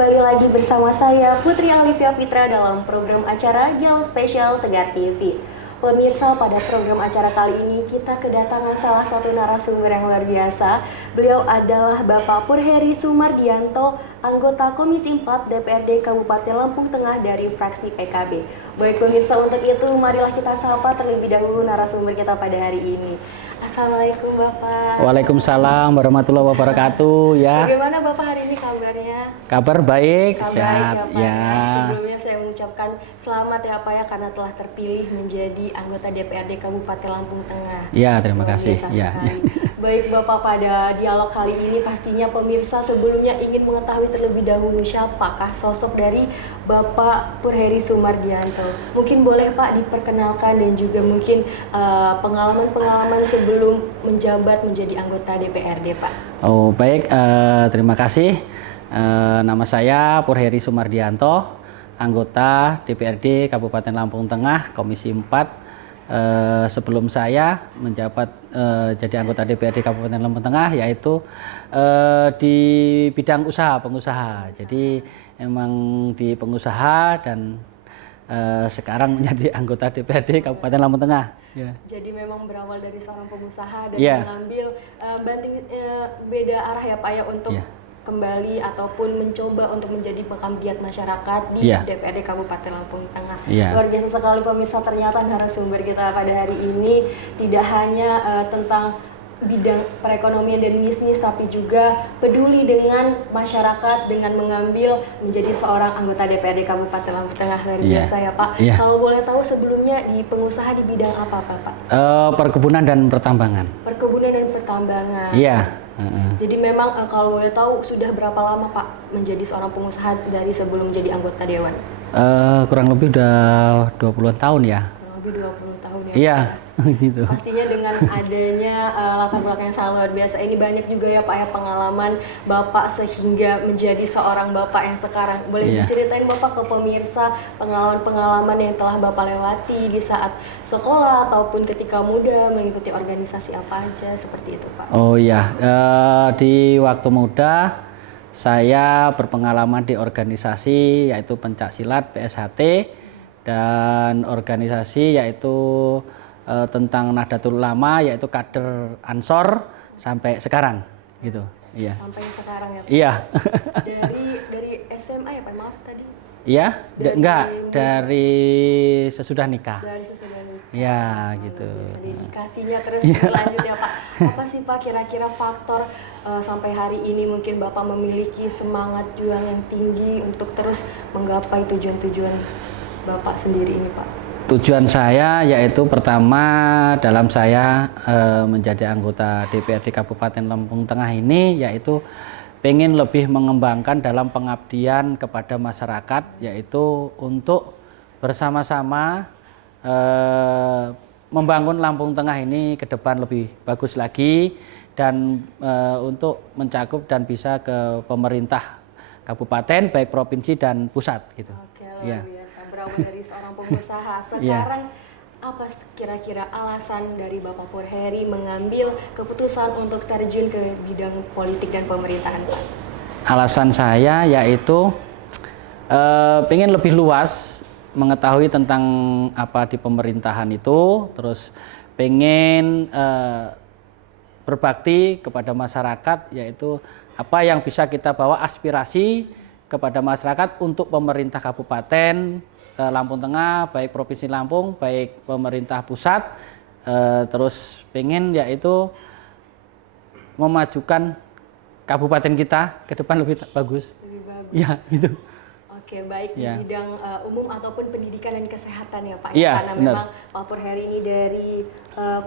kembali lagi bersama saya Putri Alivia Fitra dalam program acara Dialog Spesial Tegar TV. Pemirsa, pada program acara kali ini kita kedatangan salah satu narasumber yang luar biasa. Beliau adalah Bapak Purheri Sumardianto, anggota Komisi 4 DPRD Kabupaten Lampung Tengah dari fraksi PKB. Baik pemirsa, untuk itu marilah kita sapa terlebih dahulu narasumber kita pada hari ini. Assalamualaikum Bapak. Waalaikumsalam warahmatullahi wabarakatuh. Ya. Bagaimana Bapak hari ini kabarnya? Kabar baik, Kabar sehat. baik ya, Pak. Ya. Sebelumnya saya mengucapkan selamat ya Pak ya karena telah terpilih menjadi anggota DPRD Kabupaten Lampung Tengah. Ya, terima Luar kasih. biasa Ya. sekali. Baik Bapak, pada dialog kali ini pastinya pemirsa sebelumnya ingin mengetahui terlebih dahulu siapakah sosok dari Bapak Purheri Sumardianto. Mungkin boleh Pak diperkenalkan dan juga mungkin pengalaman-pengalaman sebelum menjabat menjadi anggota DPRD Pak. Oh, baik, terima kasih. Nama saya Purheri Sumardianto, anggota DPRD Kabupaten Lampung Tengah, Komisi 4. Sebelum saya menjabat jadi anggota DPRD Kabupaten Lampung Tengah, yaitu di bidang pengusaha. Jadi emang di pengusaha dan sekarang menjadi anggota DPRD Kabupaten Lampung Tengah. Ya. Jadi memang berawal dari seorang pengusaha dan Ya. mengambil beda arah ya Pak ya untuk Ya. kembali ataupun mencoba untuk menjadi pengabdian masyarakat di Ya. DPRD Kabupaten Lampung Tengah. Ya. Luar biasa sekali pemirsa, ternyata narasumber kita pada hari ini tidak hanya tentang bidang perekonomian dan bisnis, tapi juga peduli dengan masyarakat dengan mengambil menjadi seorang anggota DPRD Kabupaten Lampung Tengah. Luar biasa ya Pak. Ya. Kalau boleh tahu sebelumnya di pengusaha di bidang apa Pak? Perkebunan dan pertambangan. Perkebunan dan pertambangan. Iya. Jadi memang kalau boleh tahu sudah berapa lama Pak menjadi seorang pengusaha dari sebelum menjadi anggota dewan? Kurang lebih udah 20-an tahun ya. Kurang lebih 20 tahun ya. Iya, Pak. gitu. Pastinya dengan adanya latar belakang yang sangat luar biasa ini, banyak juga ya Pak ya pengalaman Bapak sehingga menjadi seorang Bapak yang sekarang. Boleh Iya. diceritain Bapak ke pemirsa pengalaman-pengalaman yang telah Bapak lewati di saat sekolah ataupun ketika muda mengikuti organisasi apa aja seperti itu Pak? Oh iya, di waktu muda saya berpengalaman di organisasi yaitu pencaksilat PSHT dan organisasi yaitu tentang Nahdlatul Ulama yaitu kader Ansor sampai sekarang gitu. Iya. Sampai sekarang ya Pak? Iya. Dari SMA ya Pak, maaf tadi? Iya, enggak Dari- dari sesudah nikah. Dari sesudah nikah. Iya, gitu. Biasa dedikasinya terus berlanjut ya Pak. Apa sih Pak kira-kira faktor sampai hari ini mungkin Bapak memiliki semangat juang yang tinggi untuk terus menggapai tujuan-tujuan Bapak sendiri ini Pak? Tujuan saya yaitu pertama dalam saya menjadi anggota DPRD Kabupaten Lampung Tengah ini yaitu pengen lebih mengembangkan dalam pengabdian kepada masyarakat, yaitu untuk bersama-sama membangun Lampung Tengah ini ke depan lebih bagus lagi dan untuk mencakup dan bisa ke pemerintah kabupaten baik provinsi dan pusat gitu. Oke, luar Ya. biasa. Berawal dari seorang pengusaha. Iya. Sekarang apa kira-kira alasan dari Bapak Purheri mengambil keputusan untuk terjun ke bidang politik dan pemerintahan Pak? Alasan saya yaitu pengen lebih luas mengetahui tentang apa di pemerintahan itu, terus pengen berbakti kepada masyarakat, yaitu apa yang bisa kita bawa aspirasi kepada masyarakat untuk pemerintah kabupaten Lampung Tengah, baik Provinsi Lampung, baik pemerintah pusat, terus pengen yaitu memajukan kabupaten kita ke depan lebih bagus. Lebih bagus. Ya, gitu. Oke, baik Ya. di bidang umum ataupun pendidikan dan kesehatan ya Pak. Iya, Karena benar. memang Pak Purheri ini dari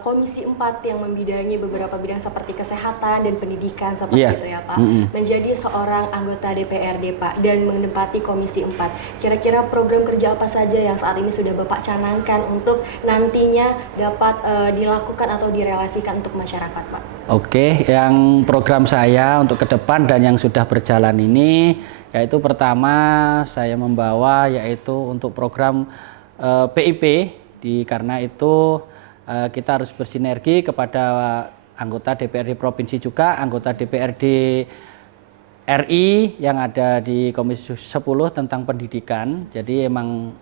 Komisi 4 yang membidangi beberapa bidang seperti kesehatan dan pendidikan seperti Iya. itu ya Pak. Mm-mm. Menjadi seorang anggota DPRD Pak dan menempati Komisi 4. Kira-kira program kerja apa saja yang saat ini sudah Bapak canangkan untuk nantinya dapat dilakukan atau direlasikan untuk masyarakat Pak? Oke, yang program saya untuk ke depan dan yang sudah berjalan ini yaitu pertama saya membawa yaitu untuk program PIP karena itu kita harus bersinergi kepada anggota DPRD provinsi juga, anggota DPRD RI yang ada di Komisi 10 tentang pendidikan. Jadi emang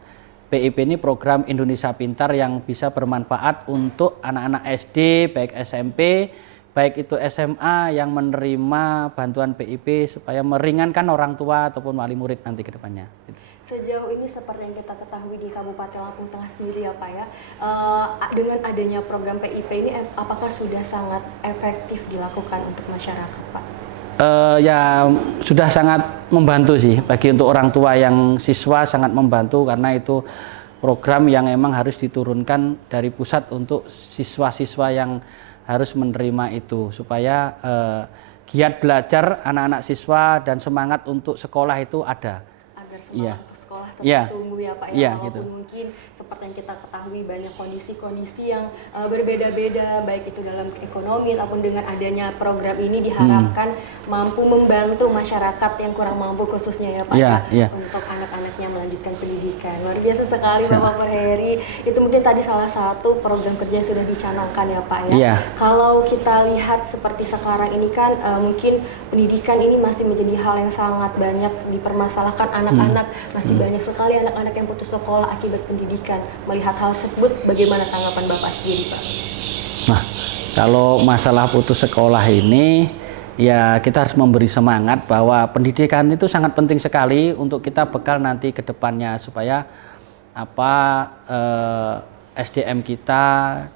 PIP ini program Indonesia Pintar yang bisa bermanfaat untuk anak-anak SD, baik SMP, baik itu SMA yang menerima bantuan PIP supaya meringankan orang tua ataupun wali murid nanti ke depannya. Sejauh ini seperti yang kita ketahui di Kabupaten Lampung Tengah sendiri ya Pak ya, dengan adanya program PIP ini apakah sudah sangat efektif dilakukan untuk masyarakat Pak? Ya sudah sangat membantu sih bagi untuk orang tua yang siswa, sangat membantu karena itu program yang emang harus diturunkan dari pusat untuk siswa-siswa yang harus menerima itu supaya giat belajar anak-anak siswa dan semangat untuk sekolah itu ada. Agar semangat untuk sekolah tetap Iya. tumbuh ya Pak ya, Iya, walaupun gitu. mungkin seperti yang kita ketahui banyak kondisi-kondisi yang berbeda-beda, baik itu dalam ekonomi ataupun dengan adanya program ini diharapkan mampu membantu masyarakat yang kurang mampu khususnya ya Pak Iya, ya, iya. untuk anak-anaknya melanjutkan pendidikan. Luar biasa sekali Bapak Purheri. Itu mungkin tadi salah satu program kerja yang sudah dicanangkan ya Pak ya. Iya. Kalau kita lihat seperti sekarang ini kan mungkin pendidikan ini masih menjadi hal yang sangat banyak dipermasalahkan anak-anak, masih banyak sekali anak-anak yang putus sekolah akibat pendidikan. Melihat hal tersebut, bagaimana tanggapan Bapak sendiri Pak? Nah, kalau masalah putus sekolah ini, ya kita harus memberi semangat bahwa pendidikan itu sangat penting sekali untuk kita bekal nanti ke depannya supaya SDM kita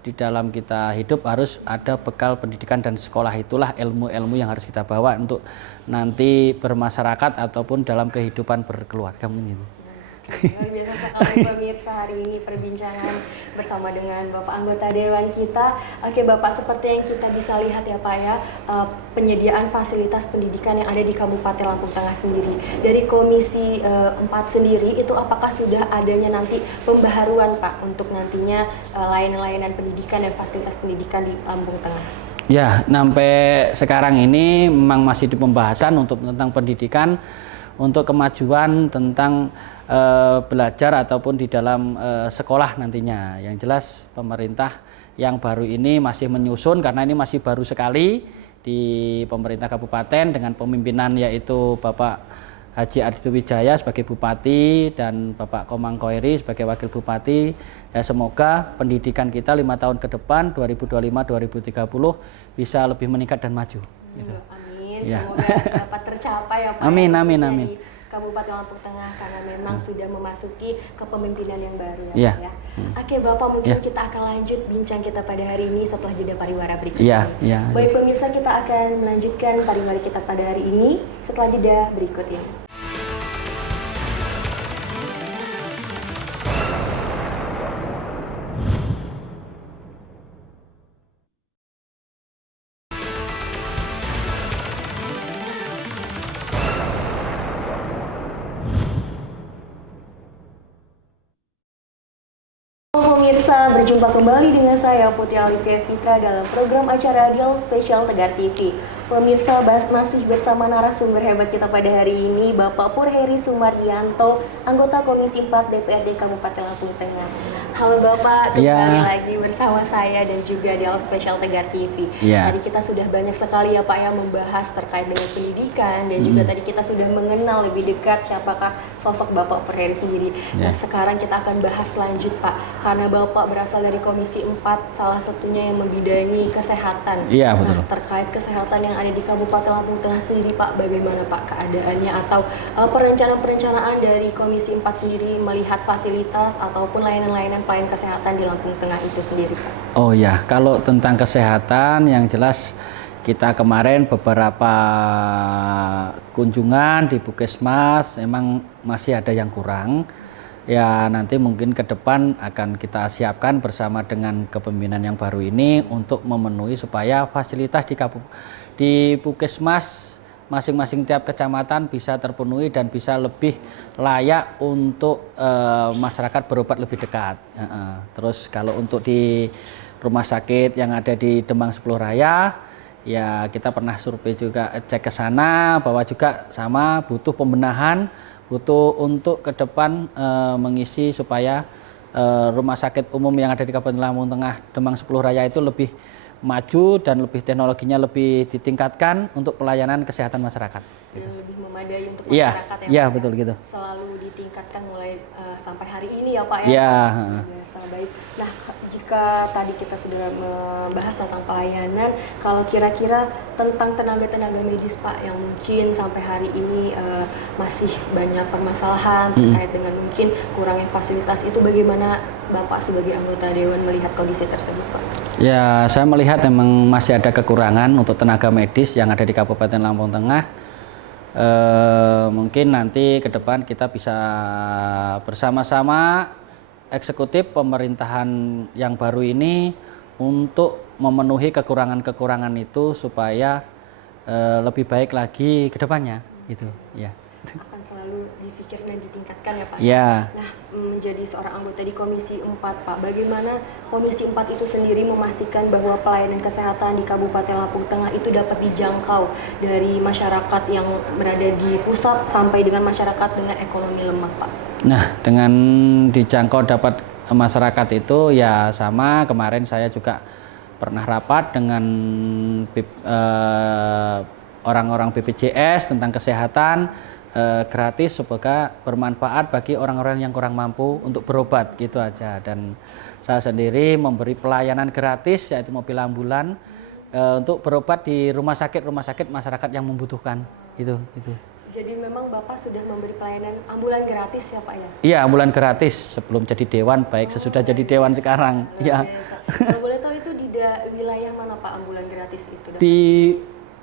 di dalam kita hidup harus ada bekal pendidikan dan sekolah, itulah ilmu-ilmu yang harus kita bawa untuk nanti bermasyarakat ataupun dalam kehidupan berkeluarga mungkin. Luar biasa sekali pemirsa, hari ini perbincangan bersama dengan Bapak anggota Dewan kita. Oke Bapak, seperti yang kita bisa lihat ya Pak ya, penyediaan fasilitas pendidikan yang ada di Kabupaten Lampung Tengah sendiri. Dari Komisi 4 sendiri, itu apakah sudah adanya nanti pembaharuan Pak untuk nantinya layanan-layanan pendidikan dan fasilitas pendidikan di Lampung Tengah? Ya, sampai sekarang ini memang masih di pembahasan untuk tentang pendidikan, untuk kemajuan tentang belajar ataupun di dalam sekolah nantinya. Yang jelas pemerintah yang baru ini masih menyusun karena ini masih baru sekali di pemerintah kabupaten dengan pemimpinan yaitu Bapak Haji Aditya Wijaya sebagai Bupati dan Bapak Komang Koeri sebagai Wakil Bupati. Ya, semoga pendidikan kita 5 tahun ke depan 2025-2030 bisa lebih meningkat dan maju. Gitu. Amin, Ya. semoga dapat tercapai ya Pak. Amin, ya, amin, khususnya amin. di Kabupaten Lampung Tengah karena memang sudah memasuki kepemimpinan yang baru ya Iya. Pak ya. Oke Bapak, mungkin Iya. kita akan lanjut bincang kita pada hari ini setelah jeda pariwara berikut Iya, ini. iya. Baik pemirsa, kita akan melanjutkan pariwara kita pada hari ini setelah jeda berikut ini. Pemirsa, berjumpa kembali dengan saya Putri Alifia Fitra dalam program acara Dialog Spesial Tegar TV. Pemirsa, masih bersama narasumber hebat kita pada hari ini, Bapak Purheri Sumardianto, anggota Komisi 4 DPRD Kabupaten Lampung Tengah. Halo Bapak, kembali lagi bersama saya dan juga Dialog Spesial Tegar TV. Tadi kita sudah banyak sekali ya Pak yang membahas terkait dengan pendidikan dan juga tadi kita sudah mengenal lebih dekat siapakah sosok Bapak Purheri sendiri. Nah, sekarang kita akan bahas lanjut Pak, karena Bapak berasal dari Komisi 4, salah satunya yang membidangi kesehatan. Iya, betul. Nah, terkait kesehatan yang ada di Kabupaten Lampung Tengah sendiri Pak, bagaimana Pak keadaannya atau perencanaan-perencanaan dari Komisi 4 sendiri melihat fasilitas ataupun layanan-layanan pelayanan kesehatan di Lampung Tengah itu sendiri Pak? Oh ya, kalau tentang kesehatan yang jelas kita kemarin beberapa kunjungan di Puskesmas memang masih ada yang kurang. Ya nanti mungkin ke depan akan kita siapkan bersama dengan kepemimpinan yang baru ini untuk memenuhi supaya fasilitas di Puskesmas masing-masing tiap kecamatan bisa terpenuhi dan bisa lebih layak untuk masyarakat berobat lebih dekat. Terus kalau untuk di rumah sakit yang ada di Demang Sepuluh Raya, ya kita pernah survei juga cek ke sana bahwa juga sama butuh pembenahan, butuh untuk ke depan mengisi supaya rumah sakit umum yang ada di Kabupaten Lampung Tengah Demang Sepuluh Raya itu lebih maju dan lebih teknologinya lebih ditingkatkan untuk pelayanan kesehatan masyarakat. Gitu. lebih memadai untuk Iya, masyarakat ya iya Pak, betul gitu. selalu ditingkatkan mulai sampai hari ini ya Pak ya. Iya. Biasa baik. Nah jika tadi kita sudah membahas tentang pelayanan, kalau kira-kira tentang tenaga-tenaga medis Pak yang mungkin sampai hari ini masih banyak permasalahan terkait dengan mungkin kurangnya fasilitas, itu bagaimana Bapak sebagai anggota Dewan melihat kondisi tersebut Pak? Ya, saya melihat memang masih ada kekurangan untuk tenaga medis yang ada di Kabupaten Lampung Tengah. Mungkin nanti ke depan kita bisa bersama-sama eksekutif pemerintahan yang baru ini untuk memenuhi kekurangan-kekurangan itu supaya lebih baik lagi ke depannya gitu ya. Akan selalu dipikirkan dan ditingkatkan ya Pak. Ya. Nah, menjadi seorang anggota di Komisi 4 Pak, bagaimana Komisi 4 itu sendiri memastikan bahwa pelayanan kesehatan di Kabupaten Lampung Tengah itu dapat dijangkau dari masyarakat yang berada di pusat sampai dengan masyarakat dengan ekonomi lemah Pak? Nah, dengan dijangkau dapat masyarakat itu ya sama kemarin saya juga pernah rapat dengan orang-orang BPJS tentang kesehatan gratis semoga bermanfaat bagi orang-orang yang kurang mampu untuk berobat gitu aja. Dan saya sendiri memberi pelayanan gratis yaitu mobil ambulan untuk berobat di rumah sakit masyarakat yang membutuhkan itu. Jadi memang Bapak sudah memberi pelayanan ambulan gratis ya Pak ya? Iya, ambulan gratis sebelum jadi dewan, baik sesudah jadi dewan sekarang. Ya. Kalau boleh tahu itu di wilayah mana Pak ambulan gratis itu? Di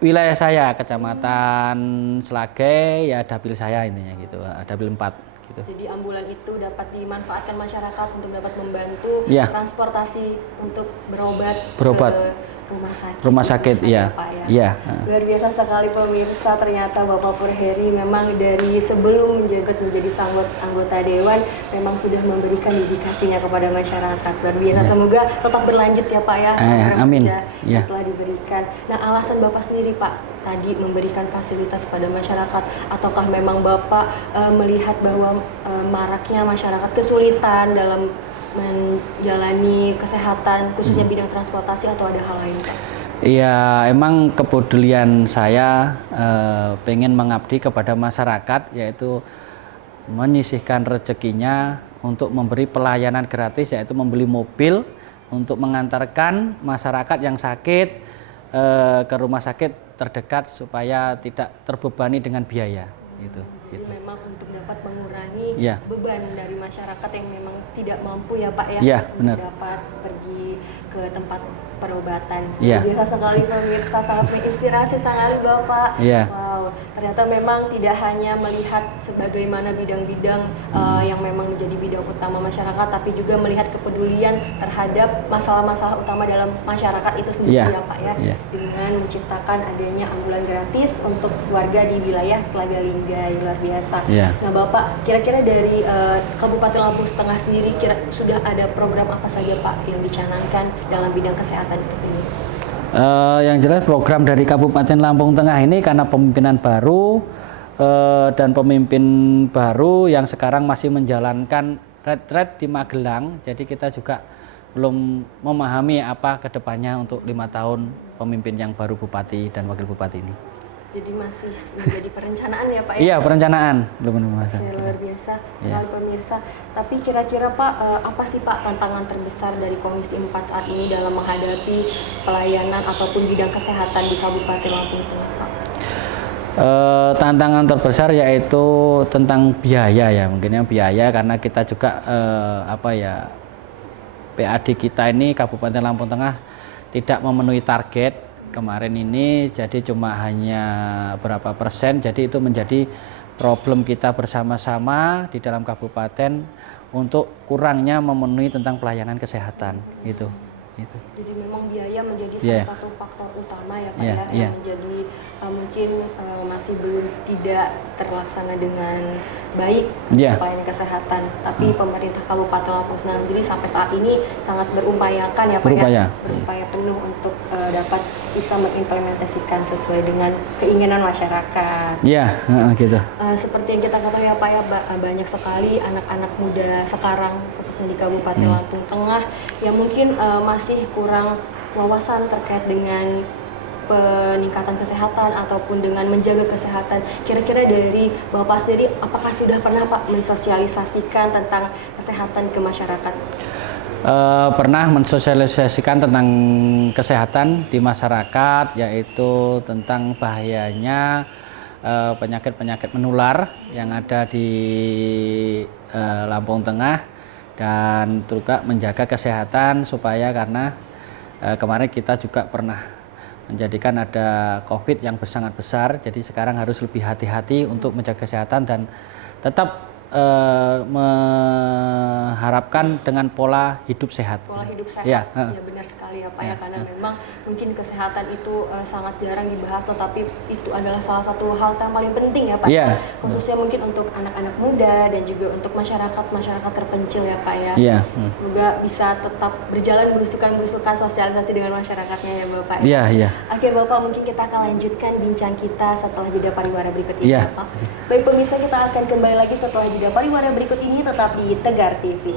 wilayah saya, Kecamatan Slage, ya dapil saya intinya gitu, dapil 4 gitu. Jadi ambulan itu dapat dimanfaatkan masyarakat untuk dapat membantu transportasi untuk berobat ke rumah sakit iya. Pak ya. Iya. Luar biasa sekali pemirsa, ternyata Bapak Pur Heri memang dari sebelum menjabat menjadi anggota dewan memang sudah memberikan dedikasinya kepada masyarakat. Luar biasa, semoga tetap berlanjut ya Pak ya amin. Yang telah diberikan. Nah, alasan Bapak sendiri Pak tadi memberikan fasilitas pada masyarakat, ataukah memang Bapak melihat bahwa maraknya masyarakat kesulitan dalam menjalani kesehatan khususnya bidang transportasi, atau ada hal lain Pak? Iya, emang kepedulian saya pengen mengabdi kepada masyarakat, yaitu menyisihkan rezekinya untuk memberi pelayanan gratis, yaitu membeli mobil untuk mengantarkan masyarakat yang sakit ke rumah sakit terdekat supaya tidak terbebani dengan biaya gitu. Jadi memang untuk dapat mengurangi beban dari masyarakat yang memang tidak mampu ya Pak ya, untuk dapat pergi ke tempat perobatan. Biasa sekali pemirsa, sangat menginspirasi sekali Bapak. Wow, ternyata memang tidak hanya melihat sebagaimana bidang-bidang yang memang menjadi bidang utama masyarakat, tapi juga melihat kepedulian terhadap masalah-masalah utama dalam masyarakat itu sendiri ya Pak ya, dengan menciptakan adanya ambulan gratis untuk warga di wilayah Slagalingga. Luar biasa. Nah Bapak, kira-kira dari Kabupaten Lampung Tengah sendiri sudah ada program apa saja Pak yang dicanangkan dalam bidang kesehatan ini? Yang jelas program dari Kabupaten Lampung Tengah ini karena pemimpinan baru dan pemimpin baru yang sekarang masih menjalankan retret di Magelang, jadi kita juga belum memahami apa kedepannya untuk 5 tahun pemimpin yang baru Bupati dan Wakil Bupati ini. Jadi masih menjadi perencanaan ya Pak ya? Iya, perencanaan, belum masa. Luar biasa sekali pemirsa. Tapi kira-kira Pak, apa sih Pak tantangan terbesar dari Komisi 4 saat ini dalam menghadapi pelayanan ataupun bidang kesehatan di Kabupaten Lampung Tengah Pak? Tantangan terbesar yaitu tentang biaya ya, mungkinnya biaya karena kita juga PAD kita ini Kabupaten Lampung Tengah tidak memenuhi target kemarin ini, jadi cuma hanya berapa persen, jadi itu menjadi problem kita bersama-sama di dalam kabupaten untuk kurangnya memenuhi tentang pelayanan kesehatan gitu. Jadi memang biaya menjadi salah satu faktor utama ya Pak yang menjadi mungkin masih belum tidak terlaksana dengan baik pelayanan kesehatan. Tapi pemerintah Kabupaten Lampung sendiri sampai saat ini sangat berupayakan ya Pak berupaya penuh untuk dapat bisa mengimplementasikan sesuai dengan keinginan masyarakat. Gitu. Seperti yang kita ketahui ya Pak ya, banyak sekali anak-anak muda sekarang khususnya di Kabupaten Lampung Tengah yang mungkin masih kurang wawasan terkait dengan peningkatan kesehatan ataupun dengan menjaga kesehatan. Kira-kira dari Bapak sendiri, apakah sudah pernah Pak mensosialisasikan tentang kesehatan ke masyarakat? Pernah mensosialisasikan tentang kesehatan di masyarakat, yaitu tentang bahayanya penyakit-penyakit menular yang ada di Lampung Tengah, dan juga menjaga kesehatan supaya, karena kemarin kita juga pernah menjadikan ada COVID yang sangat besar, jadi sekarang harus lebih hati-hati untuk menjaga kesehatan dan tetap mengharapkan dengan pola hidup sehat. Pola hidup sehat, ya, ya benar sekali ya Pak ya, karena memang mungkin kesehatan itu sangat jarang dibahas, tetapi itu adalah salah satu hal yang paling penting ya Pak, khususnya mungkin untuk anak-anak muda dan juga untuk masyarakat terpencil ya Pak ya. Semoga bisa tetap berjalan berusukan sosialisasi dengan masyarakatnya ya Bapak ya. Oke Bapak, mungkin kita akan lanjutkan bincang kita setelah jeda pariwara berikut ini ya Pak. Baik pemirsa, kita akan kembali lagi setelah jeda pariwara berikut ini, tetap di Tegar TV.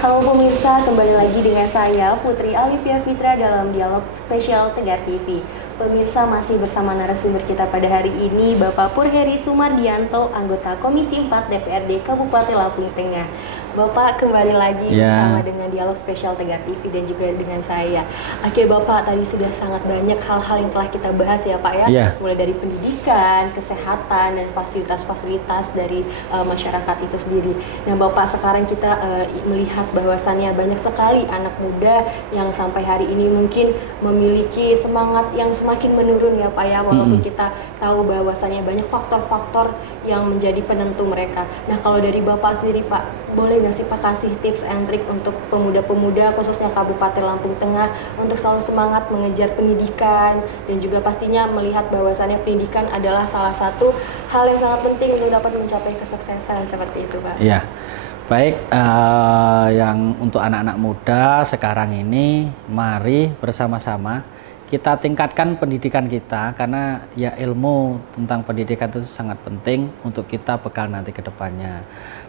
Halo pemirsa, kembali lagi dengan saya Putri Alivia Fitra dalam dialog spesial Tegar TV. Pemirsa, masih bersama narasumber kita pada hari ini, Bapak Purheri Sumardianto, anggota Komisi 4 DPRD Kabupaten Lampung Tengah. Bapak kembali lagi bersama dengan dialog spesial Tegar TV dan juga dengan saya. Oke Bapak, tadi sudah sangat banyak hal-hal yang telah kita bahas ya Pak ya, mulai dari pendidikan, kesehatan, dan fasilitas-fasilitas dari masyarakat itu sendiri. Nah Bapak, sekarang kita melihat bahwasannya banyak sekali anak muda yang sampai hari ini mungkin memiliki semangat yang semakin menurun ya Pak ya, walaupun kita tahu bahwasannya banyak faktor-faktor yang menjadi penentu mereka. Nah kalau dari Bapak sendiri Pak, boleh nggak sih Pak kasih tips and trik untuk pemuda-pemuda khususnya Kabupaten Lampung Tengah untuk selalu semangat mengejar pendidikan, dan juga pastinya melihat bahwasannya pendidikan adalah salah satu hal yang sangat penting untuk dapat mencapai kesuksesan seperti itu Pak? Ya, baik, yang untuk anak-anak muda sekarang ini, mari bersama-sama kita tingkatkan pendidikan kita, karena ya ilmu tentang pendidikan itu sangat penting untuk kita bekal nanti ke depannya.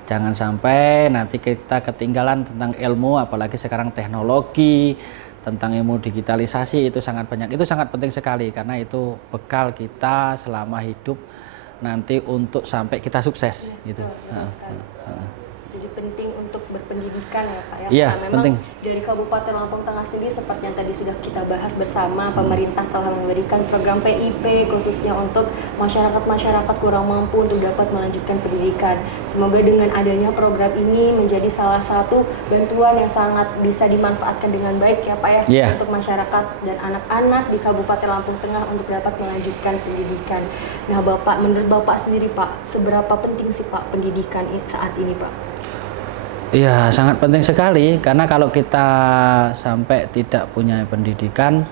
Jangan sampai nanti kita ketinggalan tentang ilmu, apalagi sekarang teknologi, tentang ilmu digitalisasi itu sangat banyak. Itu sangat penting sekali, karena itu bekal kita selama hidup nanti untuk sampai kita sukses gitu. Jadi penting untuk berpendidikan ya Pak ya, karena memang penting. Dari Kabupaten Lampung Tengah sendiri seperti yang tadi sudah kita bahas bersama, pemerintah telah memberikan program PIP khususnya untuk masyarakat kurang mampu untuk dapat melanjutkan pendidikan. Semoga dengan adanya program ini menjadi salah satu bantuan yang sangat bisa dimanfaatkan dengan baik ya Pak ya, untuk masyarakat dan anak-anak di Kabupaten Lampung Tengah untuk dapat melanjutkan pendidikan. Nah Bapak, menurut Bapak sendiri Pak, seberapa penting sih Pak pendidikan saat ini Pak? Iya, sangat penting sekali, karena kalau kita sampai tidak punya pendidikan,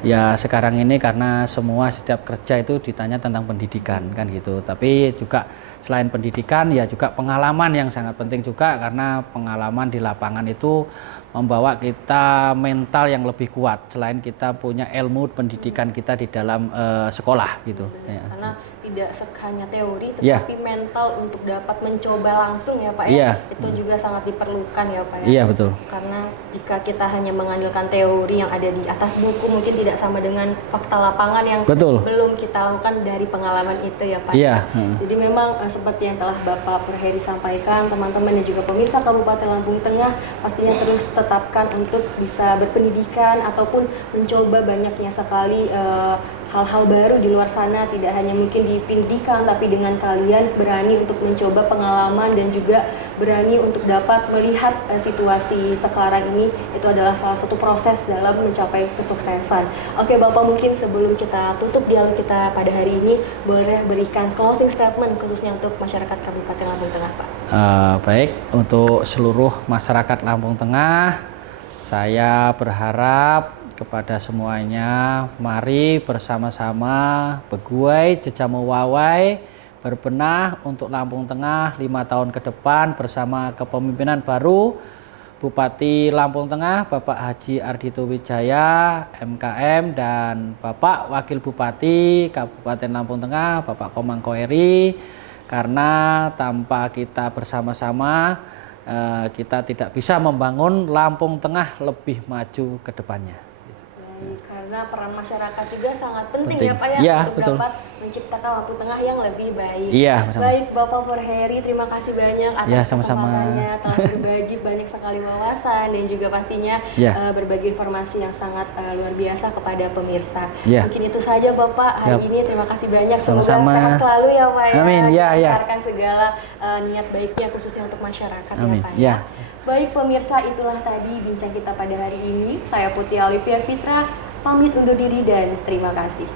ya sekarang ini karena setiap kerja itu ditanya tentang pendidikan kan gitu. Tapi juga selain pendidikan ya juga pengalaman yang sangat penting juga, karena pengalaman di lapangan itu membawa kita mental yang lebih kuat selain kita punya ilmu pendidikan kita di dalam sekolah gitu. Karena tidak hanya teori tetapi mental untuk dapat mencoba langsung ya Pak ya, itu juga sangat diperlukan ya Pak ya. Iya betul. Karena jika kita hanya mengandalkan teori yang ada di atas buku, mungkin tidak sama dengan fakta lapangan yang belum kita lakukan dari pengalaman itu ya Pak. Jadi memang seperti yang telah Bapak Purheri sampaikan, teman-teman dan juga pemirsa Kabupaten Lampung Tengah pastinya terus tetapkan untuk bisa berpendidikan ataupun mencoba banyaknya sekali hal-hal baru di luar sana, tidak hanya mungkin di pendidikan, tapi dengan kalian berani untuk mencoba pengalaman dan juga berani untuk dapat melihat situasi sekarang ini, itu adalah salah satu proses dalam mencapai kesuksesan. Oke Bapak, mungkin sebelum kita tutup dialog kita pada hari ini, boleh berikan closing statement khususnya untuk masyarakat Kabupaten Lampung Tengah Pak? Baik, untuk seluruh masyarakat Lampung Tengah, saya berharap kepada semuanya, mari bersama-sama beguai jejamu wawai, berbenah untuk Lampung Tengah 5 tahun ke depan bersama kepemimpinan baru Bupati Lampung Tengah Bapak Haji Ardhito Wijaya MKM dan Bapak Wakil Bupati Kabupaten Lampung Tengah Bapak Komang Koeri, karena tanpa kita bersama-sama kita tidak bisa membangun Lampung Tengah lebih maju ke depannya. Karena peran masyarakat juga sangat penting ya Pak ya, ya, untuk betul. dapat menciptakan Lampung Tengah yang lebih baik. Iya, baik Bapak Purheri, terima kasih banyak atas ya, sama-sama. kesempatannya, telah berbagi banyak sekali wawasan dan juga pastinya berbagi informasi yang sangat luar biasa kepada pemirsa. Mungkin itu saja Bapak hari ini, terima kasih banyak. Semoga sehat selalu ya Pak ya. Amin. Dilancarkan segala niat baiknya khususnya untuk masyarakat. Amin. Ya Pak. Baik pemirsa, itulah tadi bincang kita pada hari ini. Saya Putri Alivia Fitra, pamit undur diri dan terima kasih.